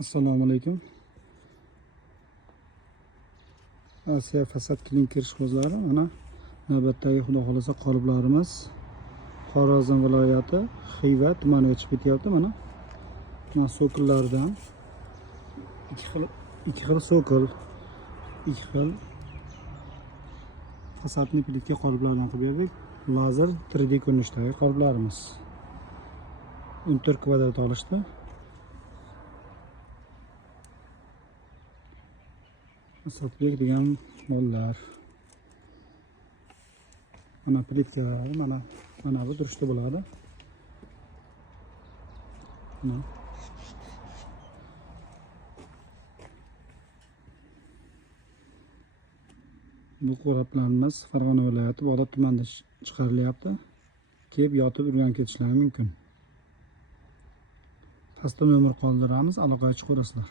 Assalomu alaykum. Asiya fasad klinker ishqibozlari mana navbatdagi xudo xolasa qoliplarimiz Xorazm viloyati Xiva tumaniga chiqib ketyapti. Mana so'killardan ikki xil so'kil, ikki xil fasadni plitka qoliplardan qilib berdik. Lazer 3D ko'rinishdagi qoliplarimiz 14 kvadrat olishdi. Asadbek degan mollar. Mana plitkalar, mana bu turishda bo'ladi. Bu qo'raplarimiz Farg'ona viloyati Bog'ot tumanida chiqarilyapti. Kelib yotib urgan ketishlari mumkin. Pastda nomer qoldiramiz, aloqaga chiqaverasizlar.